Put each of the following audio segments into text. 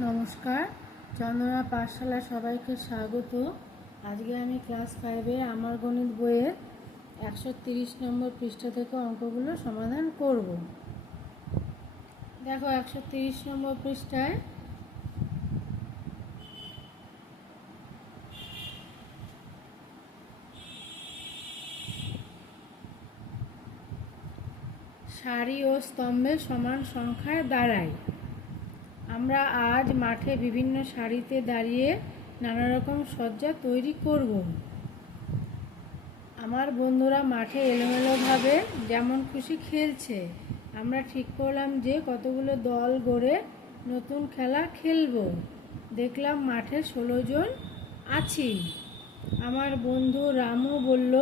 নমস্কার। চন্দনা পাঠশালা সবাইকে স্বাগত। আজকে আমি ক্লাস ফাইভে আমার গণিত বইয়ের একশো তিরিশ নম্বর পৃষ্ঠা থেকে অঙ্কগুলো সমাধান করব। দেখো, একশো তিরিশ নম্বর পৃষ্ঠায় সারি ও স্তম্ভের সমান সংখ্যায় দাঁড়ায় আমরা আজ মাঠে বিভিন্ন শাড়িতে দাঁড়িয়ে নানা রকম সজ্জা তৈরি করব। আমার বন্ধুরা মাঠে এলোমেলোভাবে যেমন খুশি খেলছে, আমরা ঠিক করলাম যে কতগুলো দল গড়ে নতুন খেলা খেলব। দেখলাম মাঠে ষোলো জন আছি। আমার বন্ধু রামু বলল,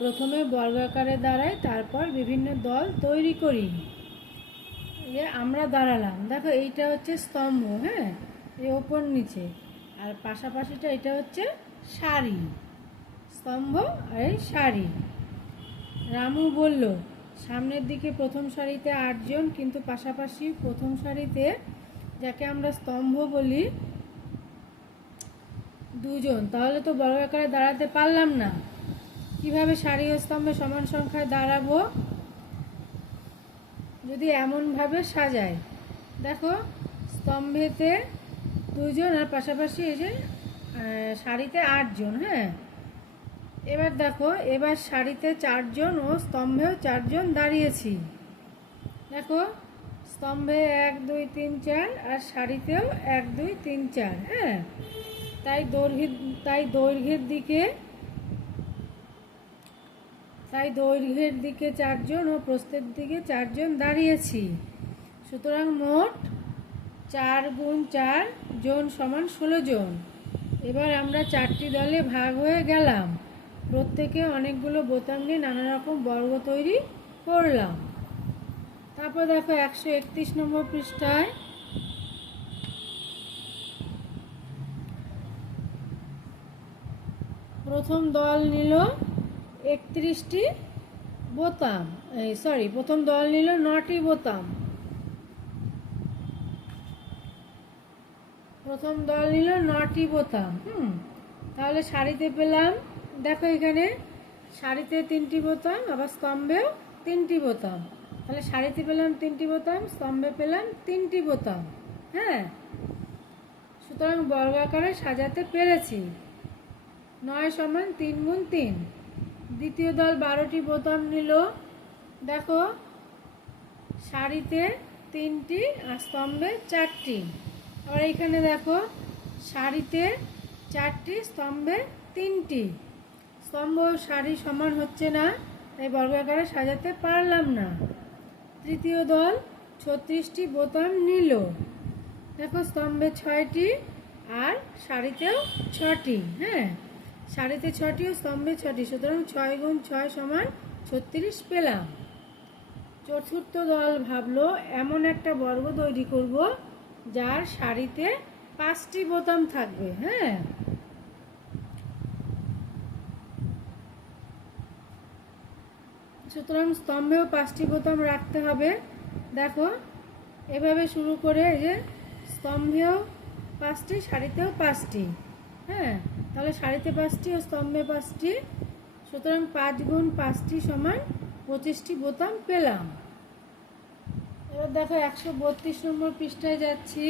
প্রথমে বর্গাকারে দাঁড়াই, তারপর বিভিন্ন দল তৈরি করি। যে আমরা দাঁড়ালাম। দেখো এইটা হচ্ছে স্তম্ভ হ্যাঁ? এই ওপর নিচে। আর পাশাপাশিটা এটা হচ্ছে সারি। স্তম্ভ আর এই সারি। রামু বলল, সামনের দিকে প্রথম সারিতে আটজন, কিন্তু পাশাপাশি প্রথম সারিতে যাকে আমরা স্তম্ভ বলি, দুজন। তাহলে তো বর্গাকারে দাঁড়াতে পারলাম না। কীভাবে সারি ও স্তম্ভে সমান সংখ্যায় দাঁড়াবো? যদি এমনভাবে সাজায়। দেখো, স্তম্ভেতে দুজন আর পাশাপাশি এই যে শাড়িতে আটজন হ্যাঁ? এবার দেখো, এবার শাড়িতে চারজন ও স্তম্ভেও চারজন দাঁড়িয়েছি। দেখো, স্তম্ভে এক, দুই, তিন, চার আর শাড়িতেও এক, দুই, তিন, চার হ্যাঁ? তাই দৈর্ঘ্যের তাই দৈর্ঘ্যের দিকে তাই দৈর্ঘ্যের দিকে চারজন ও প্রস্থের দিকে চারজন দাঁড়িয়েছি। সুতরাং মোট চার গুণ চার জন সমান ষোলো জন। এবার আমরা চারটি দলে ভাগ হয়ে গেলাম। প্রত্যেকে অনেকগুলো বোতাম নিয়ে নানা রকম বর্গ তৈরি করলাম। তারপর দেখো একশো একত্রিশ নম্বর পৃষ্ঠায়। প্রথম দল নিল একত্রিশটি বোতাম। এই সরি প্রথম দল নিল নটি বোতাম। প্রথম দল নিল নটি বোতাম, হুম। তাহলে শাড়িতে পেলাম, দেখো এখানে শাড়িতে তিনটি বোতাম, আবার স্তম্ভেও তিনটি বোতাম। তাহলে শাড়িতে পেলাম তিনটি বোতাম, স্তম্ভে পেলাম তিনটি বোতাম হ্যাঁ। সুতরাং বর্গাকারে সাজাতে পেরেছি। নয় সমান তিন গুণ তিন। দ্বিতীয় দল বারোটি বোতাম নিল। দেখো শাড়িতে তিনটি আর স্তম্ভে চারটি। আবার এখানে দেখো শাড়িতে চারটি, স্তম্ভে তিনটি। স্তম্ভ শাড়ি সমান হচ্ছে না, তাই বর্গাকারে সাজাতে পারলাম না। তৃতীয় দল ছত্রিশটি বোতাম নিল। দেখো, স্তম্ভে ছয়টি আর শাড়িতেও ছটি হ্যাঁ? শাড়িতে ছটি ও স্তম্ভে ছটি সুতরাং ছয় গুণ ছয় সমান ছত্রিশ পেলাম। চতুর্থ দল ভাবলো, এমন একটা বর্গ তৈরি করব যার শাড়িতে পাঁচটি বোতাম থাকবে হ্যাঁ? সুতরাং স্তম্ভেও পাঁচটি বোতাম রাখতে হবে। দেখো, এভাবে শুরু করে যে স্তম্ভেও পাঁচটি শাড়িতেও পাঁচটি হ্যাঁ? তাহলে শাড়িতে পাঁচটি ও স্তম্ভে পাঁচটি। সুতরাং পাঁচ গুণ পাঁচটি সমান পঁচিশটি বোতাম পেলাম। এবার দেখো একশো বত্রিশ নম্বর পৃষ্ঠায় যাচ্ছি।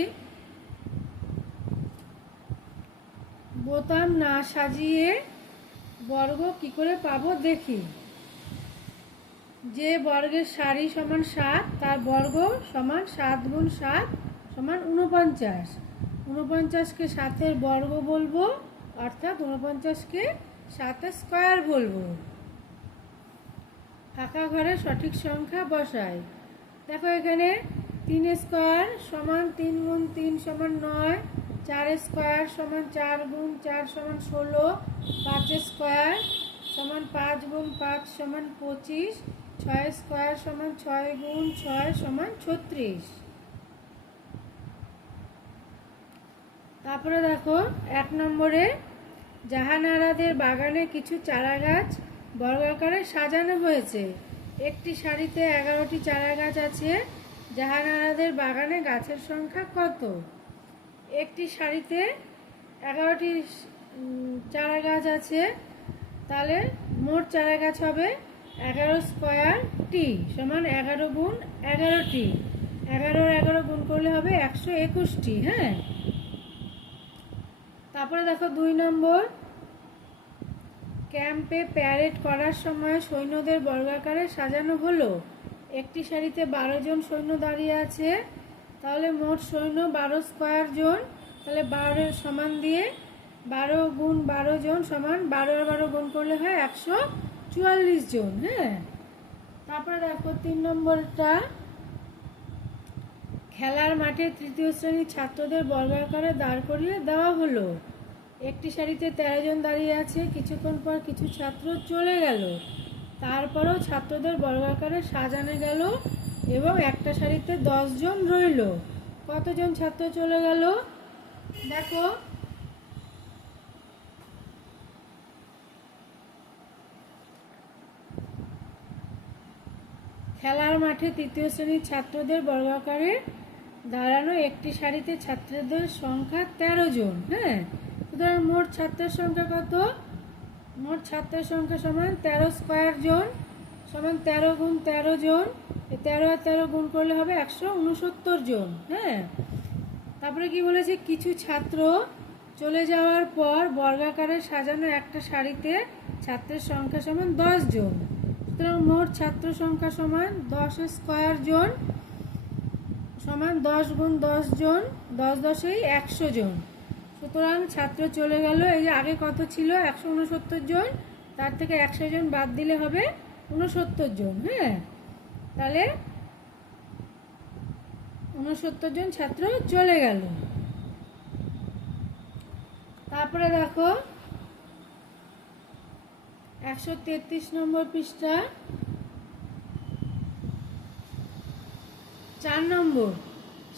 বোতাম না সাজিয়ে বর্গ কি করে পাবো দেখি। যে বর্গের সারি সমান সাত, তার বর্গ সমান সাত গুণ সাত সমান উনপঞ্চাশ উনপঞ্চাশকে সাতের বর্গ বলব। অর্থাৎ উনপঞ্চাশকে সাতের স্কোয়ার বলব। ফাঁকা ঘরে সঠিক সংখ্যা বসাই। দেখো এখানে তিন স্কোয়ার সমান তিন গুণ তিন সমান নয়, চার স্কোয়ার সমান চার গুণ চার সমান ষোলো, পাঁচ স্কোয়ার সমান পাঁচ গুণ পাঁচ সমান পঁচিশ, ছয় স্কোয়ার সমান ছয় গুণ ছয় সমান ছত্রিশ। তারপরে দেখো, এক নম্বরে, জাহানারাদের বাগানে কিছু চারা গাছ বর্গাকারে সাজানো হয়েছে। একটি সারিতে এগারোটি চারা গাছ আছে, জাহানারাদের বাগানে গাছের সংখ্যা কত? একটি শাড়িতে এগারোটি চারা গাছ আছে, তাহলে মোট চারা গাছ হবে এগারো স্কোয়ার টি সমান এগারো গুণ এগারোটি। এগারোর এগারো গুণ করলে হবে একশো একুশটি হ্যাঁ? তারপরে দেখো দুই নম্বর। ক্যাম্পে প্যারেড করার সময় সৈন্যদের বর্গাকারে সাজানো হলো। একটি সারিতে বারো জন সৈন্য দাঁড়িয়ে আছে। তাহলে মোট সৈন্য বারো স্কোয়ার জন। তাহলে বারোর সমান দিয়ে বারো গুণ বারো জন সমান বারো বারো গুণ করলে হয় একশো চুয়াল্লিশ জন হ্যাঁ? তারপরে দেখো তিন নম্বরটা। খেলার মাঠে তৃতীয় শ্রেণির ছাত্রদের বর্গাকারে দাঁড় করিয়ে দেওয়া হলো। একটি সারিতে তেরো জন দাঁড়িয়ে আছে। কিছুক্ষণ পর কিছু ছাত্র চলে গেল। তারপরও ছাত্রদের বর্গাকারে সাজানো গেল এবং একটা দশ জন রইল। কতজন ছাত্র চলে গেল? দেখো। খেলার মাঠে তৃতীয় শ্রেণির ছাত্রদের বর্গাকারে দাঁড়ানো একটি সারিতে ছাত্রদের সংখ্যা তেরো জন হ্যাঁ? সুতরাং মোট ছাত্রের সংখ্যা কত? মোট ছাত্রের সংখ্যা সমান তেরো স্কোয়ার জন, সমান তেরো গুণ তেরো জন, এই তেরো আর তেরো গুণ করলে হবে একশো উনসত্তর জন হ্যাঁ? তারপরে কি বলেছে? কিছু ছাত্র চলে যাওয়ার পর বর্গাকারে সাজানো একটা সারিতে ছাত্রের সংখ্যা সমান দশ জন, সুতরাং মোট ছাত্র সংখ্যা সমান দশ স্কোয়ার জন সমান দশ গুণ দশ জন, দশ দশেই একশো জন। সুতরাং ছাত্র চলে গেল, এই যে আগে কত ছিল? একশো উনসত্তর জন, তার থেকে একশো জন বাদ দিলে হবে উনসত্তর জন হ্যাঁ? তাহলে উনসত্তর জন ছাত্র চলে গেল। তারপরে দেখো, একশো তেত্রিশ নম্বর পৃষ্ঠা। চার নম্বর।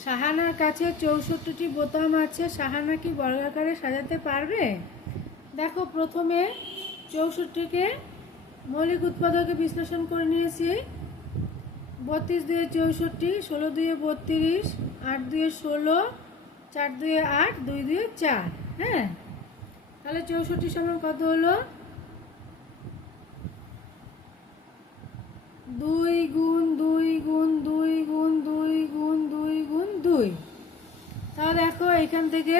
সাহানার কাছে চৌষট্টিটি বোতাম আছে, সাহানা কি বর্গাকারে সাজাতে পারবে? দেখো, প্রথমে চৌষট্টিকে মৌলিক উৎপাদকে বিশ্লেষণ করে নিয়েছি। বত্রিশ দুয়ে চৌষট্টি, ষোলো দুয়ে বত্রিশ, আট দুয়ে ষোলো, চার দুয়ে আট, দুই দুয়ে চার হ্যাঁ? তাহলে চৌষট্টি সমান কত হলো? দুই গুণ দুই গুণ দুই গুণ দুই গুণ দুই গুণ দুই। তাহলে দেখো এখান থেকে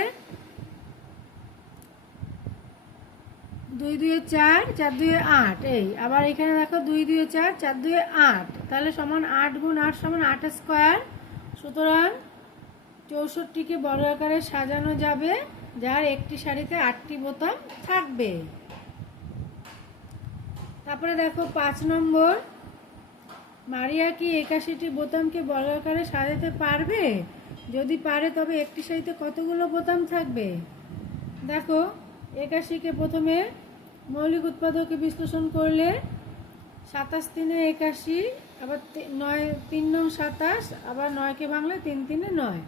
দুই দুয়ে চার চার দুয়ে আট, এই। আবার এখানে দেখো দুই দুয়ে চার চার দুয়ে আট। তাহলে সমান আট গুণ আট সমান আট স্কোয়ার। সুতরাং চৌষট্টিকে বড় আকারে সাজানো যাবে, যার একটি শাড়িতে আটটি বোতাম থাকবে। তারপরে দেখো পাঁচ নম্বর। মারিয়া কি একাশিটি বোতামকে বর্গাকারে সাজাতে পারবে? যদি পারে, তবে একটি শাড়িতে কতগুলো বোতাম থাকবে? দেখো, একাশিকে প্রথমে মৌলিক উৎপাদকে বিশ্লেষণ করলে সাতাশ তিনে একাশি, আবার নয়, তিন নং সাতাশ, আবার নয়কে বাংলা তিন তিনে নয়।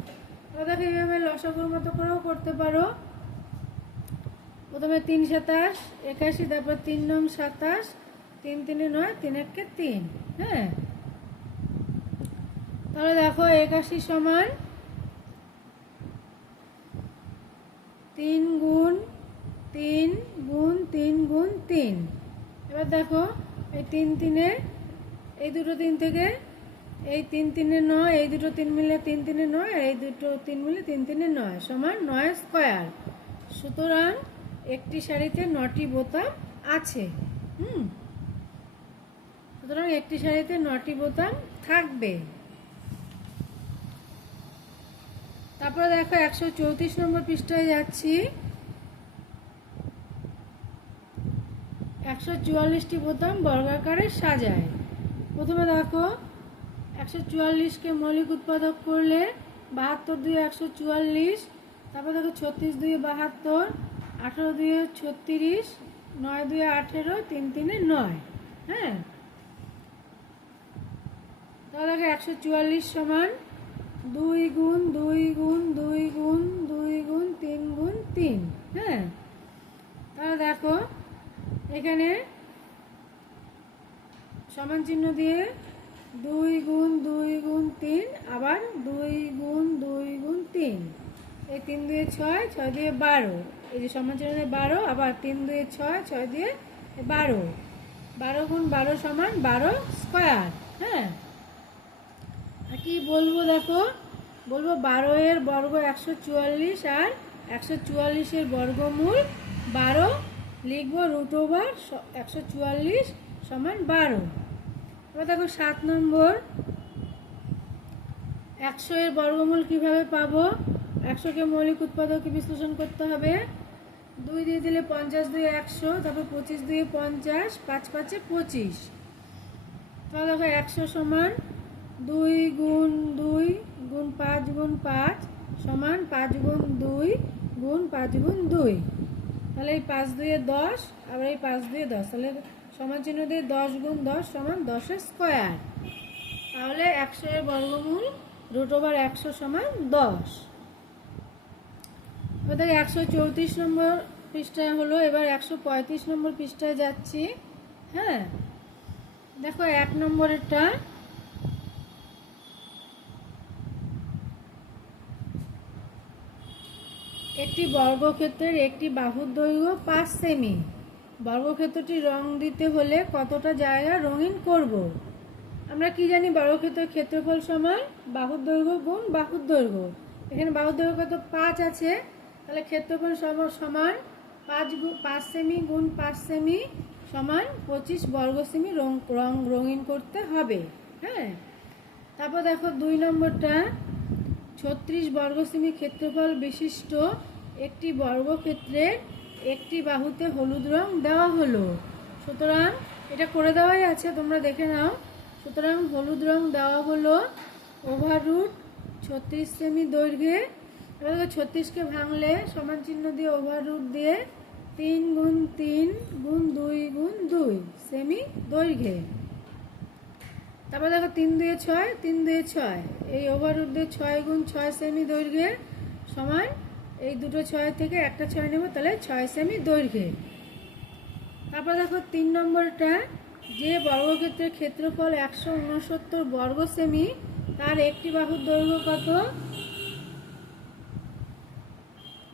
তো দেখো এইভাবে লসাগুর মতো করেও করতে পারো। প্রথমে তিন সাতাশ, একাশি, তারপর তিন নং সাতাশ, তিন তিনে নয়, তিন একে তিন হ্যাঁ? তাহলে দেখো একাশি সমান তিন গুণ তিন গুণ তিন গুণ তিন। এবার দেখো এই তিন তিনে, এই দুটো তিন থেকে এই তিন তিনে নয়, এই দুটো তিন মিলে তিন তিনে নয় এই দুটো তিন মিলে তিন তিনে নয় সমান নয় স্কোয়ার। সুতরাং একটি শাড়িতে নটি বোতাম আছে, হুম? সুতরাং একটি শাড়িতে নটি বোতাম থাকবে। তারপরে দেখো একশো চৌত্রিশ নম্বর পৃষ্ঠায় যাচ্ছি। একশো চুয়াল্লিশটি বোতাম বর্গাকারে সাজায়। প্রথমে দেখো, একশো চুয়াল্লিশকে মৌলিক উৎপাদক করলে বাহাত্তর দুয়ে একশো চুয়াল্লিশ, তারপর দেখো ছত্রিশ দুয়ে বাহাত্তর, আঠেরো দুয়ে ছত্রিশ, নয় দুয়ে আঠেরো, তিন তিনে নয় হ্যাঁ? তাহলে দেখো একশো চুয়াল্লিশ সমান দুই গুণ দুই গুণ দুই গুণ দুই গুণ, তিন গুণ, তিন। হ্যাঁ? তাহলে দেখো, এখানে সমান চিহ্ন দিয়ে দুই গুণ দুই গুণ, তিন, আবার দুই গুণ দুই গুণ, তিন। এই তিন দুয়ে ছয় ছয় দিয়ে বারো। এই যে সমান চিহ্ন দিয়ে বারো, আবার তিন দুয়ে ছয় ছয় দিয়ে বারো। বারো গুণ বারো সমান বারো স্কোয়ার। হ্যাঁ? কি বলব দেখো? বলব বারো এর বর্গ একশো চুয়াল্লিশ আর একশো চুয়াল্লিশের বর্গমূল বারো, লিখব রুট ওভার একশো চুয়াল্লিশ সমান বারো। এবার দেখো সাত নম্বর। একশো এর বর্গমূল কীভাবে পাবো? একশোকে মৌলিক উৎপাদকে বিশ্লেষণ করতে হবে। দুই দিয়ে দিলে পঞ্চাশ দুই একশো, তারপর পঁচিশ দুই পঞ্চাশ, পাঁচ পাঁচে পঁচিশ। তাহলে দেখো একশো সমান দুই গুণ দুই গুণ পাঁচ গুণ পাঁচ সমান পাঁচ গুণ দুই গুণ পাঁচ গুণ দুই। তাহলে এই পাঁচ দুয়ে দশ, আবার এই পাঁচ দুয়ে দশ। তাহলে সমান চিহ্ন দিয়ে দশ গুণ দশ সমান দশের স্কোয়ার। তাহলে একশো এর বর্গমূল রুট ওভার একশো সমান দশ। এবার একশো চৌত্রিশ নম্বর পৃষ্ঠায় হলো, এবার একশো পঁয়ত্রিশ নম্বর পৃষ্ঠায় যাচ্ছি। হ্যাঁ? দেখো এক নম্বরেরটা একটি বর্গক্ষেত্রের একটি বাহুর দৈর্ঘ্য পাঁচ সেমি। বর্গক্ষেত্রটি রং দিতে হলে কতটা জায়গা রঙিন করব। আমরা কি জানি বর্গক্ষেত্রের ক্ষেত্রফল সমান? বাহুর দৈর্ঘ্য গুণ বাহুর দৈর্ঘ্য। এখানে বাহুর দৈর্ঘ্য কত? পাঁচ আছে। তাহলে ক্ষেত্রফল সম- সমান পাঁচ পাঁচ সেমি গুণ পাঁচ সেমি সমান পঁচিশ বর্গ সেমি রং রং রঙিন করতে হবে। হ্যাঁ? তারপর দেখো দুই নম্বরটা। ছত্রিশ বর্গ সেমি ক্ষেত্রফল বিশিষ্ট একটি বর্গক্ষেত্রের একটি বাহুতে হলুদ রং দেওয়া হলো। সুতরাং এটা করে দেওয়াই আছে, তোমরা দেখে নাও। সুতরাং হলুদ রং দেওয়া হলো ওভাররুট ছত্রিশ সেমি দৈর্ঘ্যে। এবার ছত্রিশকে ভাঙলে সমান চিহ্ন দিয়ে ওভাররুট দিয়ে তিন গুণ তিন গুণ দুই গুণ দুই সেমি দৈর্ঘ্যে। তারপর দেখো তিন দুয়ে ছয়, তিন দুয়ে ছয়। এই ওভাররুট দিয়ে ছয় গুণ ছয় সেমি দৈর্ঘ্যে সমান এই দুটো ছয় থেকে একটা ছয় নেব, তাহলে ছয় সেমি দৈর্ঘ্যে। তারপর দেখো তিন নম্বরটা, যে বর্গক্ষেত্রের ক্ষেত্রফল একশো উনসত্তর বর্গ সেমি, তার একটি বাহুর দৈর্ঘ্য কত?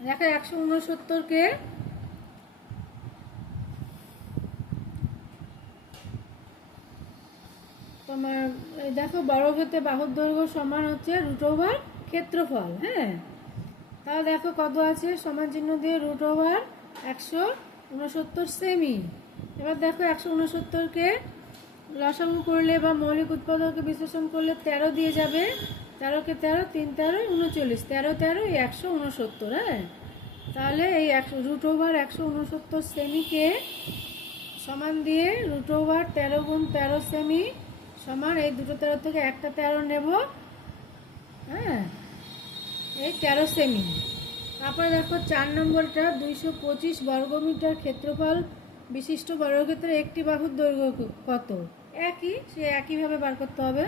দেখো একশো উনসত্তরকে। তোমার দেখো বর্গক্ষেত্রে বাহুর দৈর্ঘ্য সমান হচ্ছে রুট ওভার ক্ষেত্রফল হ্যাঁ? তাহলে দেখো কত আছে? সমান চিহ্ন দিয়ে রুট ওভার একশো উনসত্তর সেমি এবার দেখো একশো উনসত্তরকে লসাগু করলে বা মৌলিক উৎপাদকে বিশ্লেষণ করলে তেরো দিয়ে যাবে। তেরোকে তেরো, তিন তেরো, উনচল্লিশ। তেরো তেরো, এই একশো উনসত্তর হ্যাঁ? তাহলে এই একশো রুট ওভার একশো উনসত্তর সেমিকে সমান দিয়ে রুট ওভার তেরো গুণ তেরো সেমি সমান এই দুটো তেরো থেকে একটা তেরো নেব। হ্যাঁ? এই তেরো সেমি তারপরে দেখো চার নম্বরটা, দুইশো পঁচিশ বর্গমিটার ক্ষেত্রফল, বিশিষ্ট বর্গক্ষেত্রে একটি বাহুর দৈর্ঘ্য কত? একই, সে একইভাবে বার করতে হবে।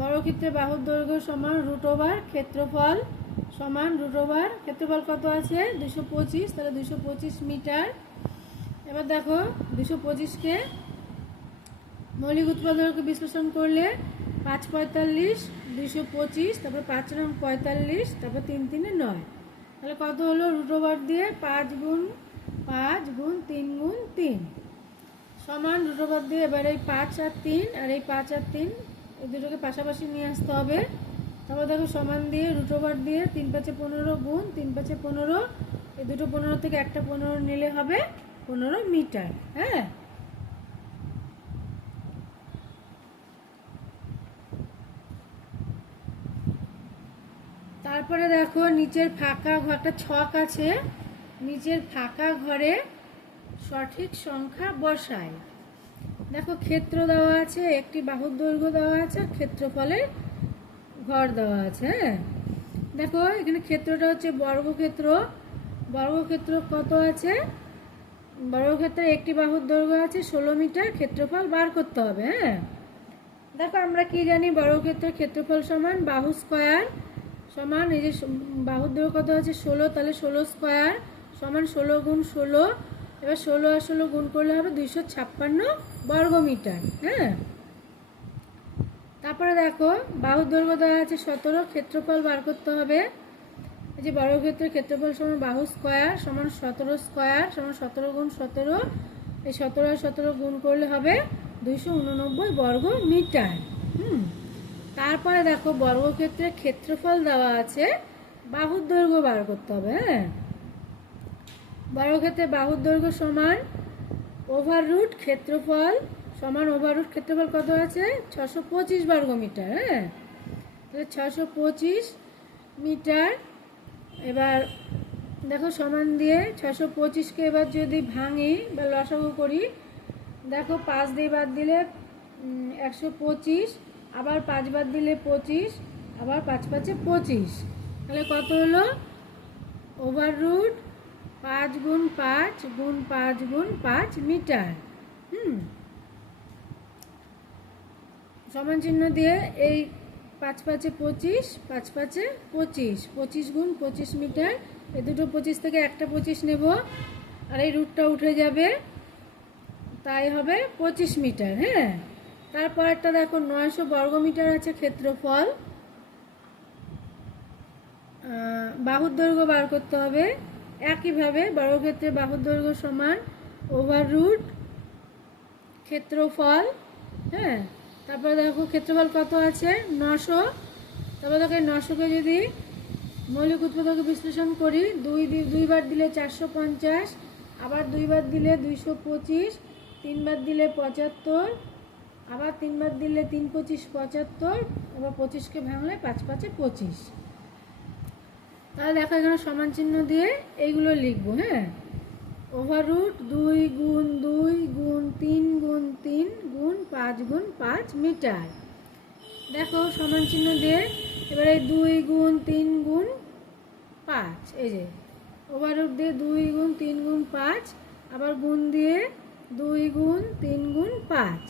বর্গক্ষেত্রে বাহুর দৈর্ঘ্য সমান রুট ওভার ক্ষেত্রফল সমান রুট ওভার ক্ষেত্রফল কত আছে? দুশো পঁচিশ, তাহলে দুশো পঁচিশ মিটার। এবার দেখো দুশো পঁচিশকে মৌলিক উৎপাদনকে বিশ্লেষণ করলে পাঁচ পঁয়তাল্লিশ দুইশো পঁচিশ, তারপর পাঁচ রং পঁয়তাল্লিশ, তারপর তিন তিনে নয়। তাহলে কত হলো? রুট ওভার দিয়ে পাঁচ গুণ পাঁচ গুণ তিন গুণ তিন। সমান রুট ওভার দিয়ে এবার এই পাঁচ আর তিন, আর এই পাঁচ আর তিন, এই দুটোকে পাশাপাশি নিয়ে আসতে হবে। তারপর দেখো সমান দিয়ে রুট ওভার দিয়ে তিন পাঁচে পনেরো গুণ তিন পাঁচে পনেরো, এই দুটো পনেরো থেকে একটা পনেরো নিলে হবে পনেরো মিটার হ্যাঁ? তারপরে দেখো নিচের ফাঁকা ঘরটা ছক আছে। নিচের ফাঁকা ঘরে সঠিক সংখ্যা বসায়। দেখো ক্ষেত্র দেওয়া আছে, একটি বাহুর দৈর্ঘ্য দেওয়া আছে, আর ক্ষেত্রফলের ঘর দেওয়া আছে হ্যাঁ? দেখো এখানে ক্ষেত্রটা হচ্ছে বর্গক্ষেত্র। বর্গক্ষেত্র কত আছে? বর্গক্ষেত্রে একটি বাহুর দৈর্ঘ্য আছে, ষোলো মিটার, ক্ষেত্রফল বার করতে হবে হ্যাঁ? দেখো আমরা কি জানি, বর্গক্ষেত্রের ক্ষেত্রফল সমান বাহু স্কোয়ার সমান এই যে বাহুর কত আছে ষোলো, তাহলে ষোলো স্কোয়ার সমান ষোলো গুণ ষোলো। এবার ষোলো আর ষোলো গুণ করলে হবে দুইশো ছাপ্পান্ন বর্গ মিটার হ্যাঁ? তারপরে দেখো, বাহুর দৈর্ঘ্য আছে সতেরো, ক্ষেত্রফল বার করতে হবে। এই যে বর্গক্ষেত্রের ক্ষেত্রফল সমান বাহু স্কোয়ার সমান সতেরো স্কোয়ার সমান সতেরো গুণ সতেরো। এই সতেরো আর সতেরো গুণ করলে হবে দুইশো উননব্বই বর্গ মিটার, হুম? তারপরে দেখো বর্গক্ষেত্রের ক্ষেত্রফল দেওয়া আছে, বাহুর দৈর্ঘ্য বার করতে হবে হ্যাঁ? বর্গক্ষেত্রে বাহুর দৈর্ঘ্য সমান ওভার রুট ক্ষেত্রফল, সমান ওভার রুট ক্ষেত্রফল কত আছে? ছশো পঁচিশ বর্গ মিটার হ্যাঁ? তাহলে ছশো পঁচিশ মিটার, এবার দেখো সমান দিয়ে ছশো পঁচিশকে এবার যদি ভাঙি বা লসাগু করি, দেখো পাঁচ দিয়ে বাদ দিলে একশো পঁচিশ আবার পাঁচ বাদ দিলে পঁচিশ, আবার পাঁচ পাঁচে পঁচিশ। তাহলে কত হলো? ওভার রুট পাঁচ গুণ পাঁচ গুণ পাঁচ গুণ পাঁচ মিটার। হুম। সমান চিহ্ন দিয়ে এই পাঁচ পাঁচে পঁচিশ, পাঁচ পাঁচে পঁচিশ পঁচিশ গুণ পঁচিশ মিটার, এই দুটো পঁচিশ থেকে একটা পঁচিশ নেব। আর এই রুটটা উঠে যাবে, তাই হবে পঁচিশ মিটার হ্যাঁ? তারপরটা দেখো নয়শো বর্গ মিটার আছে ক্ষেত্রফল। বাহুর দৈর্ঘ্য বার করতে হবে। একইভাবে বর্গক্ষেত্রে বাহুর দৈর্ঘ্য সমান ওভার রুট ক্ষেত্রফল হ্যাঁ? তারপরে দেখো ক্ষেত্রফল কত আছে? নশো তারপর দেখো নশোকে যদি মৌলিক উৎপাদক বিশ্লেষণ করি, দুই দুইবার দিলে চারশো পঞ্চাশ, আবার দুইবার দিলে দুইশো পঁচিশ তিনবার দিলে পঁচাত্তর আবার তিনবার দিলে তিন পঁচিশ পঁচাত্তর, আবার পঁচিশকে ভাঙলে পাঁচ পাঁচে পঁচিশ। তাহলে দেখো এখানে সমান চিহ্ন দিয়ে এইগুলো লিখব হ্যাঁ? ওভাররুট দুই গুণ দুই গুণ তিন গুণ তিন গুণ পাঁচ গুণ পাঁচ মিটার। দেখো সমান চিহ্ন দিয়ে এবারে দুই গুণ তিন গুণ পাঁচ, এই যে। ওভার রুট দিয়ে দুই গুণ তিন গুণ পাঁচ, আবার গুণ দিয়ে দুই গুণ তিন গুণ পাঁচ।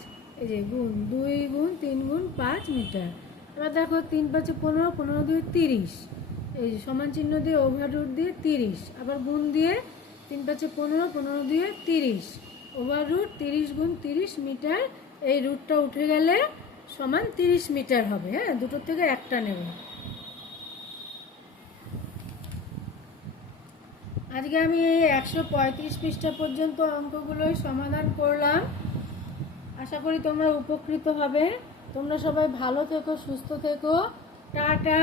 এই যে গুণ, দুই গুণ, তিন গুণ, পাঁচ মিটার। এবার দেখো তিন পাঁচে পনেরো পনেরো দিয়ে তিরিশ। এই যে সমান চিহ্ন দিয়ে ওভাররুট দিয়ে তিরিশ। আবার গুণ দিয়ে তিন পাঁচে পনেরো পনেরো দিয়ে তিরিশ। ওভার রুট তিরিশ গুণ তিরিশ মিটার। এই রুটটা উঠে গেলে সমান তিরিশ মিটার হবে হ্যাঁ? দুটোর থেকে একটা নেব। আজকে আমি এই একশো পঁয়ত্রিশ পৃষ্ঠা পর্যন্ত অঙ্কগুলোই সমাধান করলাম। আশা করি তোমরা উপকৃত হবে। তোমরা সবাই ভালো থেকো সুস্থ থেকো। টাটা।